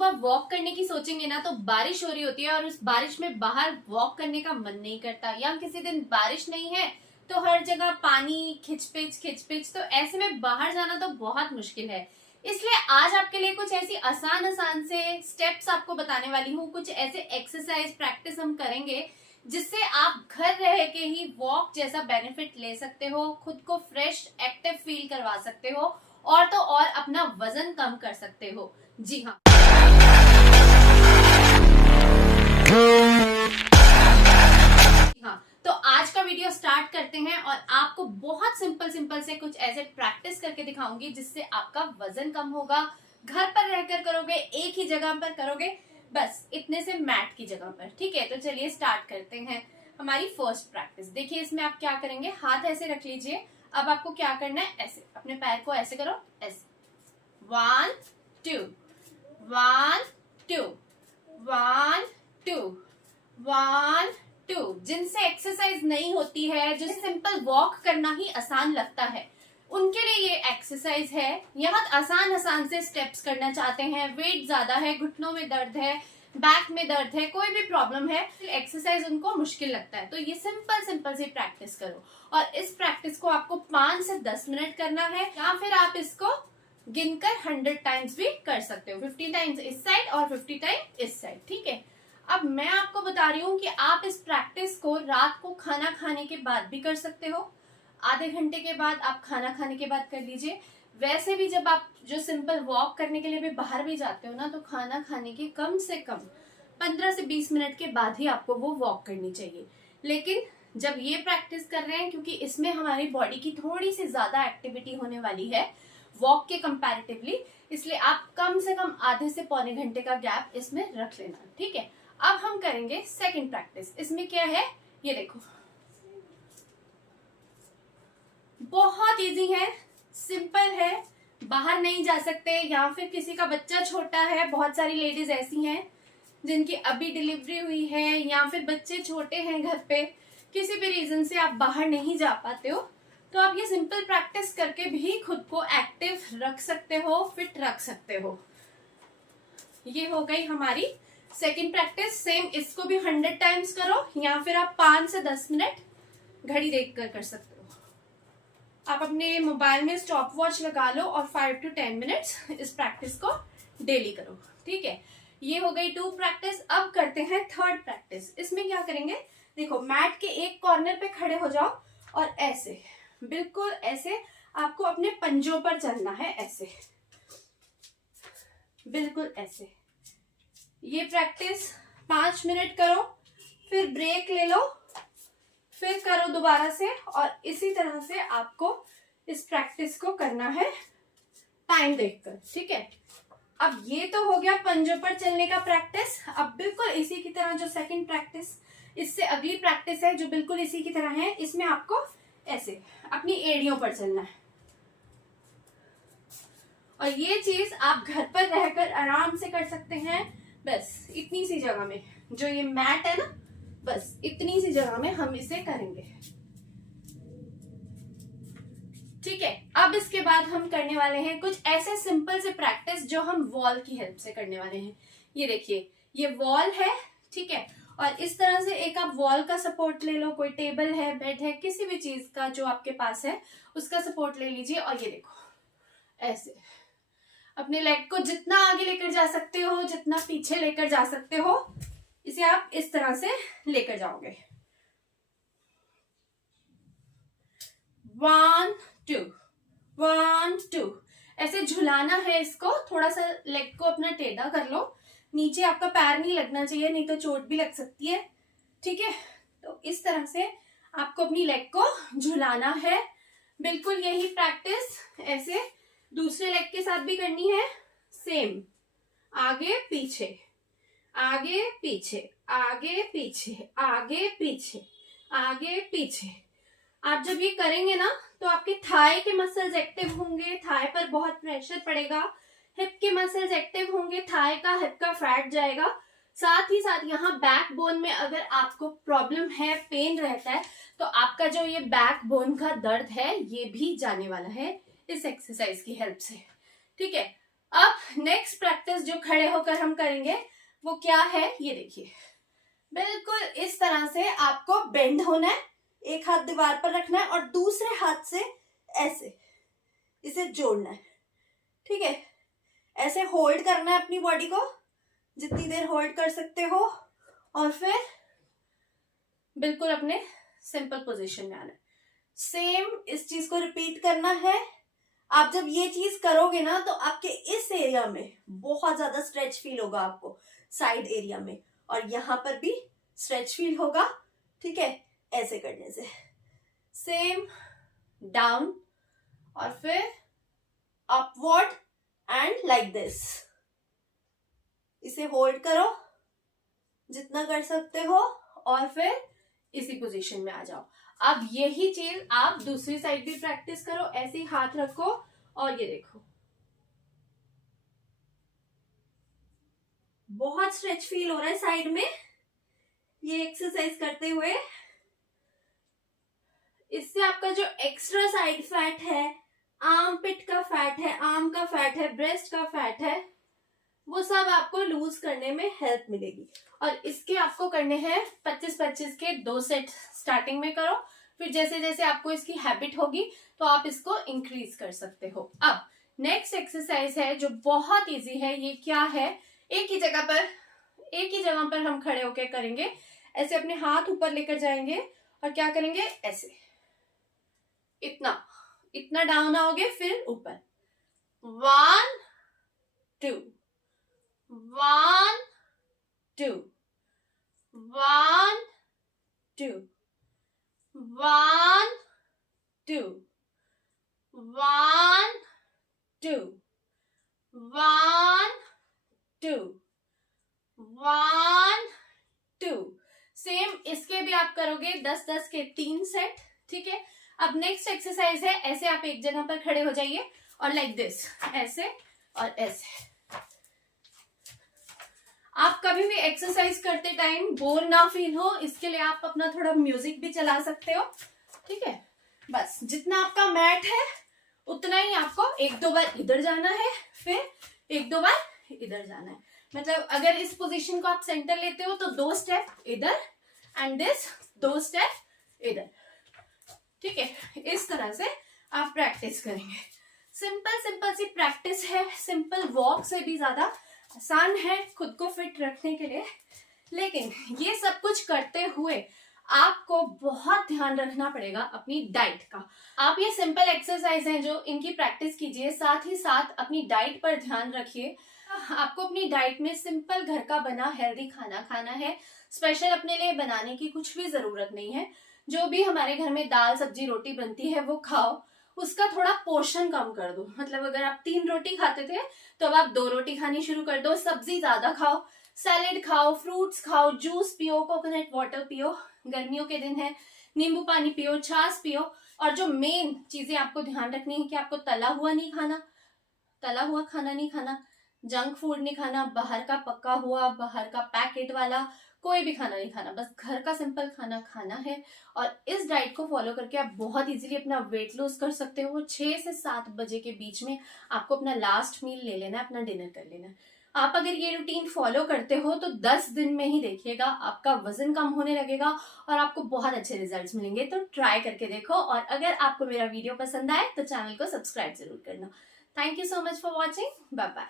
सुबह वॉक करने की सोचेंगे ना तो बारिश हो रही होती है और उस बारिश में बाहर वॉक करने का मन नहीं करता, या किसी दिन बारिश नहीं है तो हर जगह पानी, खिचपिच, तो ऐसे में बाहर जाना तो बहुत मुश्किल है। इसलिए आज आपके लिए कुछ ऐसी आसान आसान से स्टेप्स आपको बताने वाली हूँ। कुछ ऐसे एक्सरसाइज प्रैक्टिस हम करेंगे जिससे आप घर रह के ही वॉक जैसा बेनिफिट ले सकते हो, खुद को फ्रेश एक्टिव फील करवा सकते हो और तो और अपना वजन कम कर सकते हो। जी हाँ, तो आज का वीडियो स्टार्ट करते हैं और आपको बहुत सिंपल से कुछ ऐसे प्रैक्टिस करके दिखाऊंगी जिससे आपका वजन कम होगा। घर पर रहकर करोगे, एक ही जगह पर करोगे, बस इतने से मैट की जगह पर। ठीक है, तो चलिए स्टार्ट करते हैं हमारी फर्स्ट प्रैक्टिस। देखिए इसमें आप क्या करेंगे, हाथ ऐसे रख लीजिए। अब आपको क्या करना है, ऐसे अपने पैर को ऐसे करो, ऐसे 1 2 1 2 1 2 1 2। जिनसे एक्सरसाइज नहीं होती है, जो सिंपल वॉक करना ही आसान लगता है, उनके लिए ये एक्सरसाइज है। यहाँ आसान से स्टेप्स करना चाहते हैं, वेट ज्यादा है, घुटनों में दर्द है, बैक में दर्द है, कोई भी प्रॉब्लम है, एक्सरसाइज उनको मुश्किल लगता है, तो ये सिंपल सी प्रैक्टिस करो। और इस प्रैक्टिस को आपको 5 से 10 मिनट करना है, या फिर आप इसको गिनकर 100 टाइम्स भी कर सकते हो। 50 टाइम्स इस साइड और 50 टाइम्स इस साइड। ठीक है, अब मैं आपको बता रही हूँ कि आप इस प्रैक्टिस को रात को खाना खाने के बाद भी कर सकते हो। आधे घंटे के बाद आप खाना खाने के बाद कर लीजिए। वैसे भी जब आप जो सिंपल वॉक करने के लिए भी बाहर भी जाते हो ना, तो खाना खाने के कम से कम 15 से 20 मिनट के बाद ही आपको वो वॉक करनी चाहिए। लेकिन जब ये प्रैक्टिस कर रहे हैं, क्योंकि इसमें हमारी बॉडी की थोड़ी सी ज्यादा एक्टिविटी होने वाली है वॉक के कंपैरेटिवली, इसलिए आप कम से कम आधे से पौने घंटे का गैप इसमें रख लेना। ठीक है, अब हम करेंगे सेकंड प्रैक्टिस। इसमें क्या है, ये देखो, बहुत इजी है, सिंपल है। बाहर नहीं जा सकते या फिर किसी का बच्चा छोटा है, बहुत सारी लेडीज ऐसी हैं जिनकी अभी डिलीवरी हुई है, या फिर बच्चे छोटे हैं घर पे, किसी भी रीजन से आप बाहर नहीं जा पाते हो, तो आप ये सिंपल प्रैक्टिस करके भी खुद को एक्टिव रख सकते हो, फिट रख सकते हो। ये हो गई हमारी सेकंड प्रैक्टिस। सेम इसको भी 100 टाइम्स करो, या फिर आप 5 से 10 मिनट घड़ी देखकर कर सकते हो। आप अपने मोबाइल में स्टॉप वॉच लगा लो और 5 to 10 मिनट्स इस प्रैक्टिस को डेली करो। ठीक है, ये हो गई 2 प्रैक्टिस। अब करते हैं थर्ड प्रैक्टिस। इसमें क्या करेंगे, देखो मैट के एक कॉर्नर पे खड़े हो जाओ और ऐसे, बिल्कुल ऐसे आपको अपने पंजों पर चलना है, ऐसे बिल्कुल ऐसे। ये प्रैक्टिस 5 मिनट करो, फिर ब्रेक ले लो, फिर करो दोबारा से, और इसी तरह से आपको इस प्रैक्टिस को करना है टाइम देखकर। ठीक है, अब ये तो हो गया पंजों पर चलने का प्रैक्टिस। अब बिल्कुल इसी की तरह जो सेकंड प्रैक्टिस, इससे अगली प्रैक्टिस है जो बिल्कुल इसी की तरह है। इसमें आपको ऐसे अपनी एड़ियों पर चलना है, और ये चीज आप घर पर रहकर आराम से कर सकते हैं। बस इतनी सी जगह में, जो ये मैट है ना, बस इतनी सी जगह में हम इसे करेंगे। ठीक है, अब इसके बाद हम करने वाले हैं कुछ ऐसे सिंपल से प्रैक्टिस जो हम वॉल की हेल्प से करने वाले हैं। ये देखिए, ये वॉल है, ठीक है, और इस तरह से एक आप वॉल का सपोर्ट ले लो, कोई टेबल है, बेड है, किसी भी चीज का जो आपके पास है उसका सपोर्ट ले लीजिए। और ये देखो, ऐसे अपने लेग को जितना आगे लेकर जा सकते हो, जितना पीछे लेकर जा सकते हो, इसे आप इस तरह से लेकर जाओगे। 1 2 1 2, ऐसे झुलाना है इसको। थोड़ा सा लेग को अपना टेढ़ा कर लो, नीचे आपका पैर नहीं लगना चाहिए, नहीं तो चोट भी लग सकती है। ठीक है, तो इस तरह से आपको अपनी लेग को झुलाना है। बिल्कुल यही प्रैक्टिस ऐसे दूसरे लेग के साथ भी करनी है। सेम, आगे पीछे, आगे पीछे, आगे पीछे, आगे पीछे, आगे पीछे। आप जब ये करेंगे ना, तो आपके थाई के मसल्स एक्टिव होंगे, थाई पर बहुत प्रेशर पड़ेगा, हिप के मसल्स एक्टिव होंगे, थाई का, हिप का फैट जाएगा। साथ ही साथ यहाँ बैक बोन में अगर आपको प्रॉब्लम है, पेन रहता है, तो आपका जो ये बैक बोन का दर्द है, ये भी जाने वाला है इस एक्सरसाइज की हेल्प से। ठीक है, अब नेक्स्ट प्रैक्टिस जो खड़े होकर हम करेंगे वो क्या है, ये देखिए। बिल्कुल इस तरह से आपको बेंड होना है, एक हाथ दीवार पर रखना है और दूसरे हाथ से ऐसे इसे जोड़ना है, ठीक है। ऐसे होल्ड करना है अपनी बॉडी को, जितनी देर होल्ड कर सकते हो, और फिर बिल्कुल अपने सिंपल पोजीशन में आना है। सेम इस चीज को रिपीट करना है। आप जब ये चीज करोगे ना तो आपके इस एरिया में बहुत ज्यादा स्ट्रेच फील होगा आपको, साइड एरिया में, और यहां पर भी स्ट्रेच फील होगा, ठीक है। ऐसे करने से सेम डाउन और फिर अपवर्ड एंड लाइक दिस। इसे होल्ड करो जितना कर सकते हो और फिर इसी पोजीशन में आ जाओ। अब यही चीज आप दूसरी साइड भी प्रैक्टिस करो, ऐसे ही हाथ रखो और ये देखो, बहुत स्ट्रेच फील हो रहा है साइड में ये एक्सरसाइज करते हुए। इससे आपका जो एक्स्ट्रा साइड फैट है, आर्म पिट का फैट है, आर्म का फैट है, ब्रेस्ट का फैट है, वो सब आपको लूज करने में हेल्प मिलेगी। और इसके आपको करने हैं 25-25 के 2 सेट स्टार्टिंग में करो, फिर जैसे जैसे आपको इसकी हैबिट होगी तो आप इसको इंक्रीज कर सकते हो। अब नेक्स्ट एक्सरसाइज है जो बहुत इजी है। ये क्या है, एक ही जगह पर हम खड़े होकर करेंगे। ऐसे अपने हाथ ऊपर लेकर जाएंगे और क्या करेंगे, ऐसे इतना डाउन आओगे, फिर ऊपर 1 2 1 2 1 2 1 2 1 2 1 2 1 2। सेम इसके भी आप करोगे 10-10 के 3 सेट, ठीक है। अब नेक्स्ट एक्सरसाइज है, ऐसे आप एक जगह पर खड़े हो जाइए और लाइक दिस, ऐसे और ऐसे। आप कभी भी एक्सरसाइज करते टाइम बोर ना फील हो, इसके लिए आप अपना थोड़ा म्यूजिक भी चला सकते हो, ठीक है। बस जितना आपका मैट है उतना ही आपको 1-2 बार इधर जाना है, फिर 1-2 बार इधर जाना है। मतलब अगर इस पोजीशन को आप सेंटर लेते हो तो 2 स्टेप इधर एंड दिस 2 स्टेप इधर, ठीक है। इस तरह से आप प्रैक्टिस करेंगे। सिंपल सी प्रैक्टिस है, सिंपल वॉक से भी ज्यादा आसान है खुद को फिट रखने के लिए। लेकिन ये सब कुछ करते हुए आपको बहुत ध्यान रखना पड़ेगा अपनी डाइट का। आप ये सिंपल एक्सरसाइज हैं जो इनकी प्रैक्टिस कीजिए, साथ ही साथ अपनी डाइट पर ध्यान रखिए। आपको अपनी डाइट में सिंपल घर का बना हेल्दी खाना खाना है। स्पेशल अपने लिए बनाने की कुछ भी जरूरत नहीं है। जो भी हमारे घर में दाल सब्जी रोटी बनती है वो खाओ, उसका थोड़ा पोर्शन कम कर दो। मतलब अगर आप 3 रोटी खाते थे तो अब आप 2 रोटी खानी शुरू कर दो। सब्जी ज्यादा खाओ, सैलेड खाओ, फ्रूट्स खाओ, जूस पियो, कोकोनट वाटर पियो, गर्मियों के दिन है, नींबू पानी पियो, छाछ पियो। और जो मेन चीजें आपको ध्यान रखनी है कि आपको तला हुआ खाना नहीं खाना, जंक फूड नहीं खाना, बाहर का पका हुआ, बाहर का पैकेट वाला कोई भी खाना नहीं खाना। बस घर का सिंपल खाना खाना है। और इस डाइट को फॉलो करके आप बहुत इजीली अपना वेट लूज कर सकते हो। 6 से 7 बजे के बीच में आपको अपना लास्ट मील ले लेना है, अपना डिनर कर लेना है। आप अगर ये रूटीन फॉलो करते हो तो 10 दिन में ही देखिएगा आपका वजन कम होने लगेगा और आपको बहुत अच्छे रिजल्ट्स मिलेंगे। तो ट्राई करके देखो। और अगर आपको मेरा वीडियो पसंद आए तो चैनल को सब्सक्राइब जरूर करना। Thank you so much for watching. Bye bye.